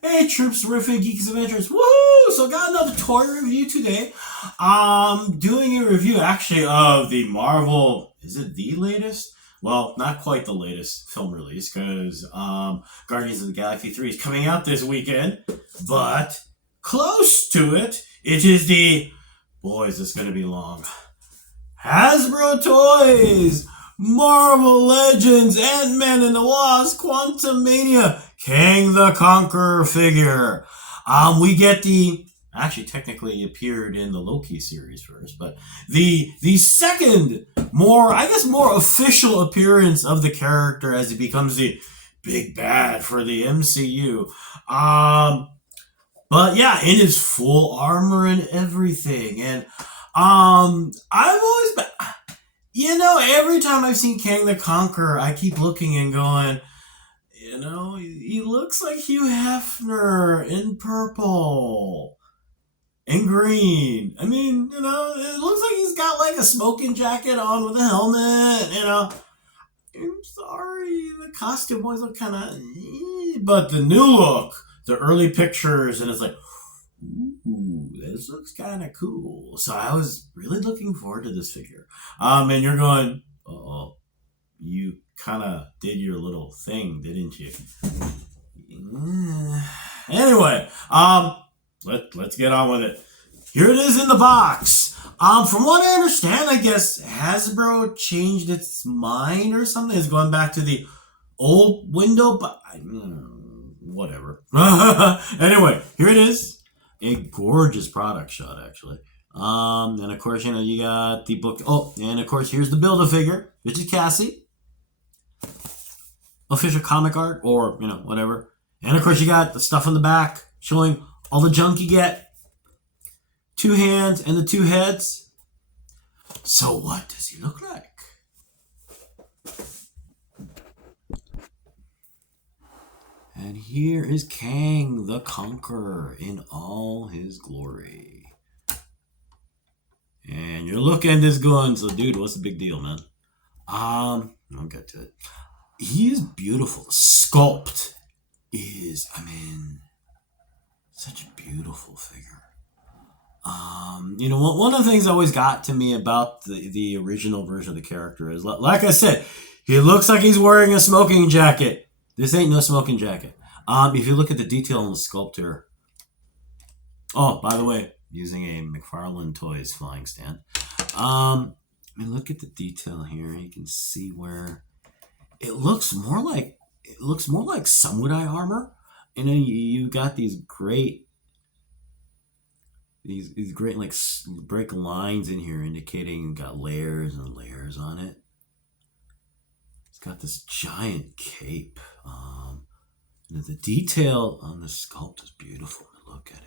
Hey troops, terrific geeks adventures, woohoo! So got another toy review today. Doing a review actually of the Marvel. Is it the latest? Well, not quite the latest film release because Guardians of the Galaxy 3 is coming out this weekend, but close to it. It is the boy. Is this going to be long? Hasbro Toys, Marvel Legends, Ant-Man and the Wasp, Quantumania, Kang the Conqueror figure. We get the actually technically appeared in the Loki series first, but the second more official appearance of the character as he becomes the big bad for the MCU. But yeah, in his full armor and everything, and I've always been, every time I've seen Kang the Conqueror, I keep looking and going, he looks like Hugh Hefner in purple and green. I mean, it looks like he's got like a smoking jacket on with a helmet. I'm sorry, the costume boys look kind of, but the new look, the early pictures, and it's like, ooh, this looks kind of cool. So I was really looking forward to this figure. And you're going, oh, you kind of did your little thing, didn't you? Anyway, let's get on with it. Here it is in the box. From what I understand, I guess Hasbro changed its mind or something. It's going back to the old window, but whatever. Anyway, here it is. A gorgeous product shot, actually. And of course, you got the book. Oh, and of course, here's the Build-A-Figure, which is Cassie. Official comic art, or, whatever. And of course, you got the stuff on the back showing all the junk you get. 2 hands and the 2 heads. So what does he look like? And here is Kang the Conqueror in all his glory. And you're looking at this going, so dude, what's the big deal, man? I'll get to it. He is beautiful. The sculpt is, such a beautiful figure. One of the things that always got to me about the original version of the character is, like I said, he looks like he's wearing a smoking jacket. This ain't no smoking jacket. If you look at the detail on the sculptor. Oh, by the way, using a McFarlane Toys flying stand. Look at the detail here. You can see where it looks more like samurai armor. You got these great like break lines in here indicating got layers and layers on it. It's got this giant cape. The detail on the sculpt is beautiful. Look at it.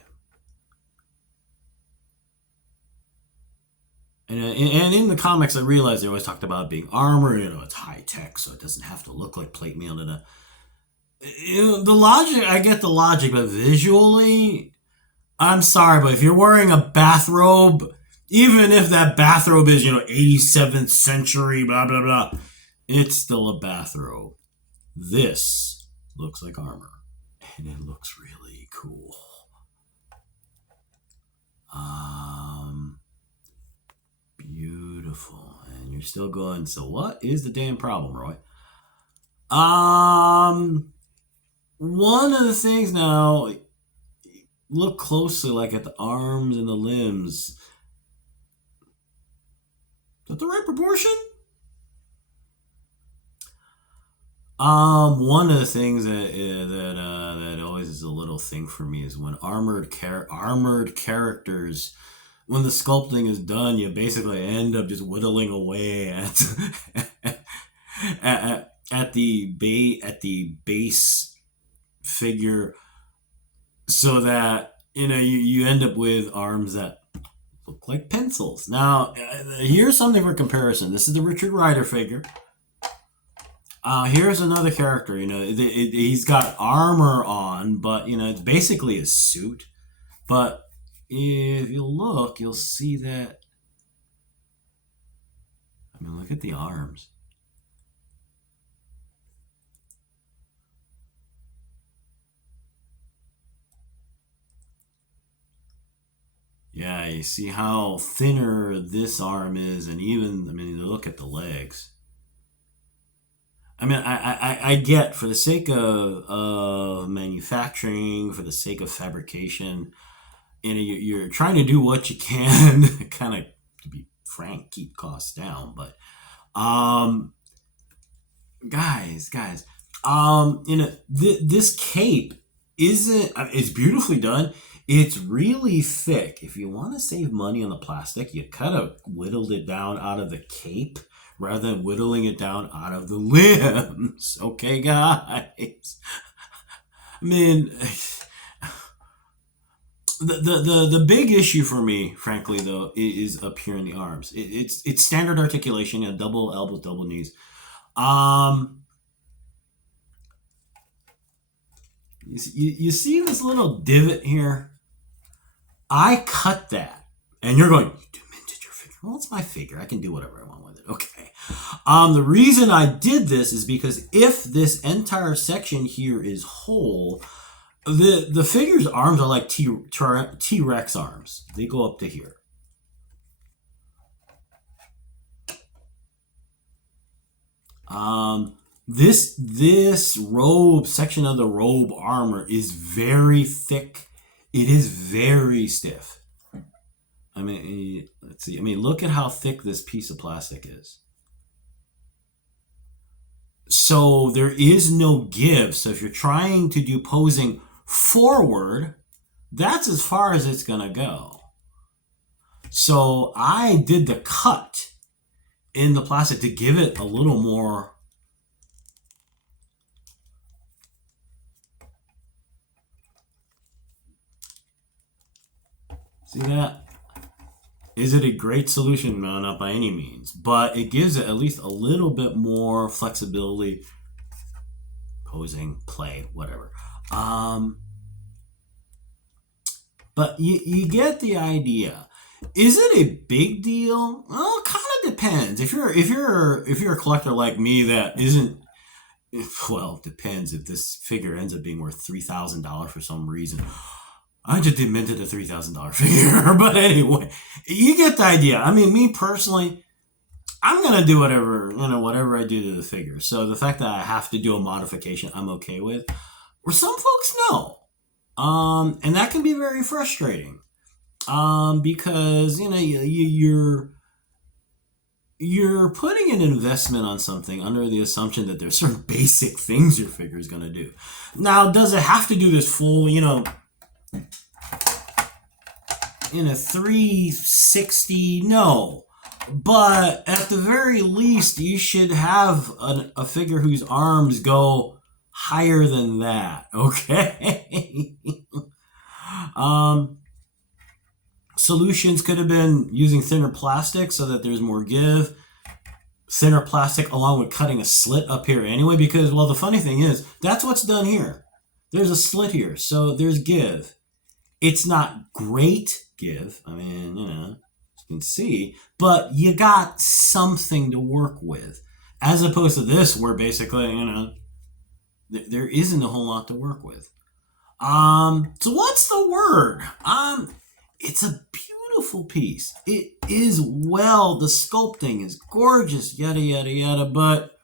And in the comics, I realized they always talked about being armor. It's high tech, so it doesn't have to look like plate mail. The logic, I get the logic, but visually, I'm sorry, but if you're wearing a bathrobe, even if that bathrobe is, 87th century, blah, blah, blah, it's still a bathrobe. This looks like armor, and it looks really cool. Beautiful. And you're still going, so what is the damn problem, Roy? One of the things now, look closely, like at the arms and the limbs. Is that the right proportion? One of the things that always is a little thing for me is when armored characters, when the sculpting is done, you basically end up just whittling away at the base figure, so that you end up with arms that look like pencils. Now, here's something for comparison. This is the Richard Rider figure. Here's another character. He's got armor on, but it's basically a suit. But if you look, you'll see that. Look at the arms. Yeah, you see how thinner this arm is, and even, I mean, look at the legs. I mean, I get for the sake of manufacturing, for the sake of fabrication, you're trying to do what you can, kind of, to be frank, keep costs down. But um, guys, this cape isn't. It's beautifully done. It's really thick. If you want to save money on the plastic, you kind of whittled it down out of the cape rather than whittling it down out of the limbs. Okay, guys. I mean, the big issue for me, frankly, though, is up here in the arms. It's standard articulation, double elbows, double knees. Um, you see this little divot here? I cut that, and you're going, you demented your figure. Well, it's my figure. I can do whatever I want with it. Okay. The reason I did this is because if this entire section here is whole, the figure's arms are like T-Rex arms. They go up to here. This robe section of the robe armor is very thick. It is very stiff. I mean, let's see. I mean, look at how thick this piece of plastic is. So there is no give. So if you're trying to do posing forward, that's as far as it's going to go. So I did the cut in the plastic to give it a little more. See that? Is it a great solution? No, not by any means. But it gives it at least a little bit more flexibility. Posing, play, whatever. But you get the idea. Is it a big deal? Well, it kind of depends. If you're a collector like me that isn't, well, it depends. If this figure ends up being worth $3,000 for some reason, I just invented a $3,000 figure. But anyway, you get the idea. I mean, me personally, I'm gonna do whatever I do to the figure. So the fact that I have to do a modification, I'm okay with. Or some folks no, and that can be very frustrating. Because you're putting an investment on something under the assumption that there's certain basic things your figure is gonna do. Now, does it have to do this full, in a 360? No. But at the very least, you should have a figure whose arms go higher than that, okay? Solutions could have been using thinner plastic so that there's more give. Thinner plastic along with cutting a slit up here anyway, because, well, the funny thing is, that's what's done here. There's a slit here, so there's give. It's not great give. I mean, you can see, but you got something to work with, as opposed to this where basically, there isn't a whole lot to work with. So what's the word? It's a beautiful piece. It is the sculpting is gorgeous, yada, yada, yada, but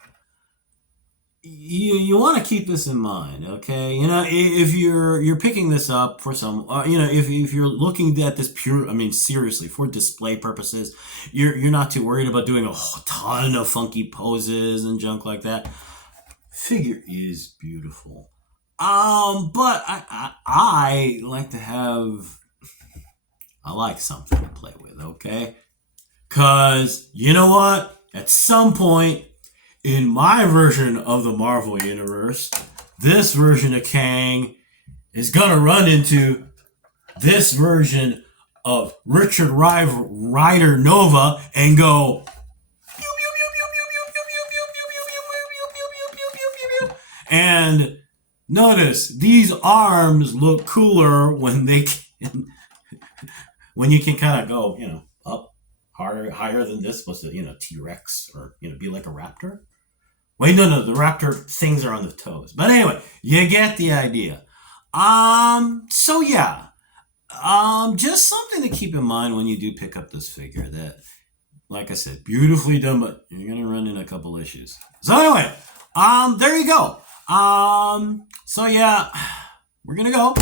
you want to keep this in mind, okay? If you're picking this up for some, if you're looking at this seriously, for display purposes, you're not too worried about doing a ton of funky poses and junk like that. Figure is beautiful. But I like to have, I like something to play with, okay? Cause you know what? At some point, in my version of the Marvel Universe, this version of Kang is going to run into this version of Richard Rider Nova and go, and notice these arms look cooler when they can, when you can kind of go, up higher than this, supposed to, T-Rex or, be like a raptor. Wait, no, the raptor things are on the toes. But anyway, you get the idea. So yeah, Just something to keep in mind when you do pick up this figure that, like I said, beautifully done, but you're gonna run into a couple issues. So anyway, there you go. So yeah, we're gonna go.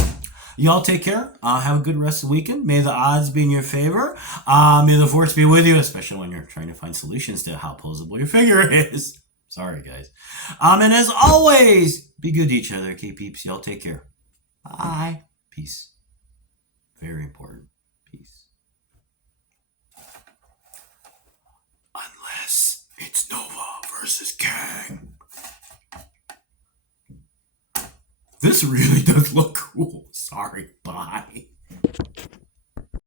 Y'all take care. Have a good rest of the weekend. May the odds be in your favor. May the force be with you, especially when you're trying to find solutions to how posable your figure is. Sorry, guys. And as always, be good to each other, okay, peeps. Y'all take care. Bye. Peace. Very important. Peace. Unless it's Nova versus Kang. This really does look cool. Sorry. Bye.